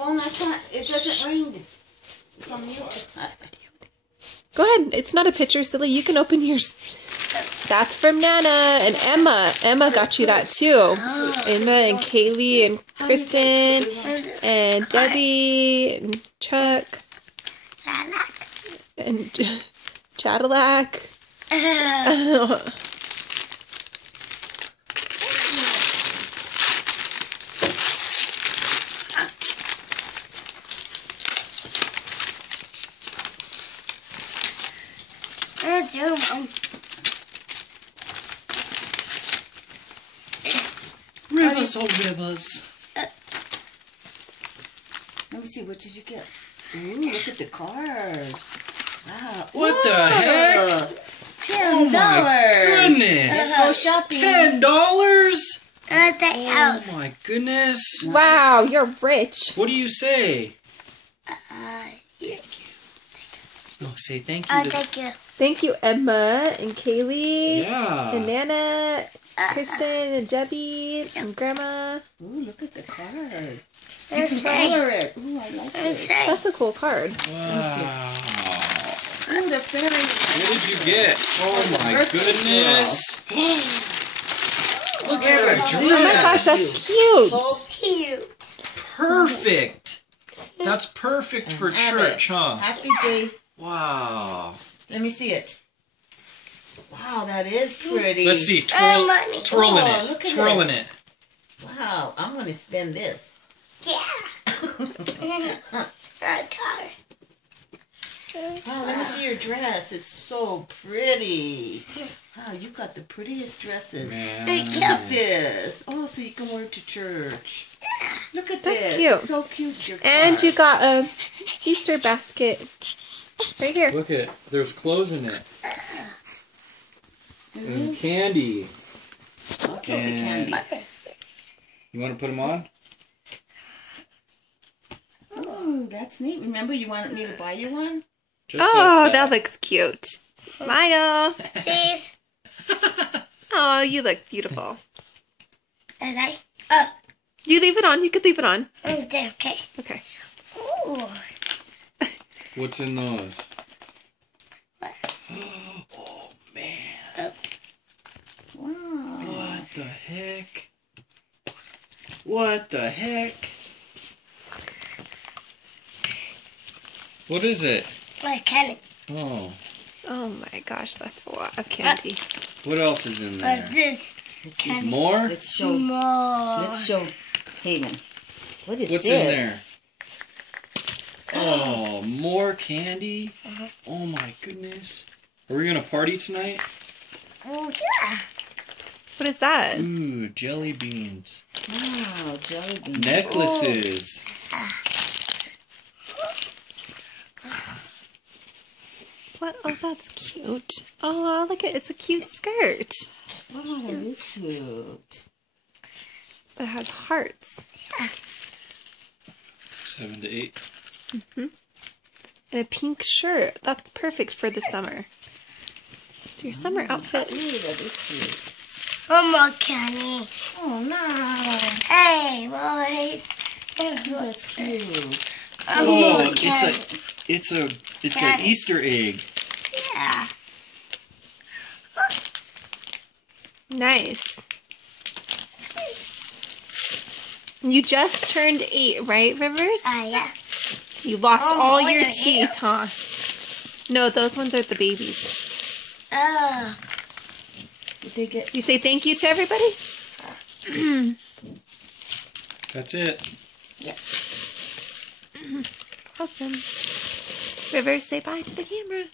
phone? I can't. It doesn't ring. It's on mute. Go ahead. It's not a picture, silly. You can open yours. That's from Nana and Emma. Emma got you that too. Emma and Kaylee and Kristen and Debbie and Chuck and Cadillac. Rivers, oh rivers. Let me see. What did you get? Ooh, look at the card. Wow. What the heck? $10. Goodness. Let's go shopping. $10? Oh my goodness. Wow, you're rich. What do you say? Yeah. No, say thank you. Thank you. Thank you, Emma and Kaylee and Yeah. Nana, Kristen and Debbie and Grandma. Ooh, look at the card. You There's can color it. Ooh, I like it. That's a cool card. Wow. Ooh, the fairy. What did you get? Oh my goodness. Look at her dress. Oh my gosh, that's cute. Oh, Cute. Perfect. That's perfect for church, huh? happy day. Wow. Let me see it. Wow, that is pretty. Let's see. Money. Twirling Oh, look it. at Twirling that. it. Wow, I'm going to spend this. Yeah. Car. Wow, let me see your dress. It's so pretty. Wow, you got the prettiest dresses. Man. Look at this. Oh, so you can wear it to church. Look at That's this. cute. It's so cute. Your And card. you got a Easter basket right here. Look at there's clothes in it. And candy. I'll take the candy. You want to put them on? Oh, that's neat. Remember, you wanted me to buy you one? Just Oh, like that looks cute. Smile. Please. Oh, you look beautiful. And You leave it on. You could leave it on. okay. Okay. Ooh. What's in those? Oh man. Wow. What the heck? What the heck? What is it? Like candy. Oh. Oh my gosh, that's a lot of candy. What else is in there? This. Let's see. More? Let's show. More. Let's show Haven. What is What's this? in there? Oh, more candy? Oh my goodness. Are we gonna party tonight? Oh, yeah. What is that? Ooh, jelly beans. Wow, jelly beans. Necklaces. What? Oh, that's cute. Oh, look at it's a cute skirt. Oh, that is cute. It has hearts. 7 to 8. And a pink shirt. That's perfect for the summer. It's your summer outfit. Ooh, that is cute. One more candy. Oh, no. Hey, boys. Oh, that's cute. Oh, it's an Easter egg. Yeah. Nice. You just turned 8, right, Rivers? Yeah. You lost Oh, all boy, your yeah. teeth, huh? No, those ones are the babies. Oh. You take it. You say thank you to everybody? That's it. Yep. Awesome. Rivers, say bye to the camera.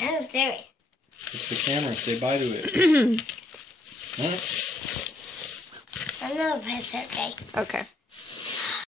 I'm sorry. It's the camera. Say bye to it. Huh? I'm gonna press it, okay? Okay.